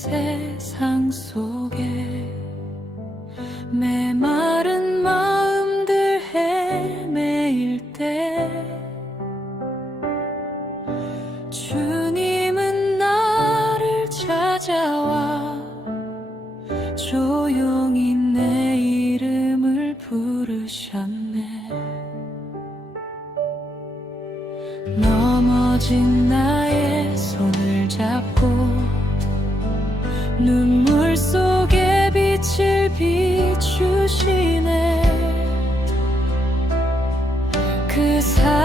세상 속에 메마른 마음들 헤매일 때 주님은 나를 찾아와 조용히 내 이름을 부르셨네. 넘어진 나의 손을 잡고 눈물 속에 빛을 비추시네. 그 사랑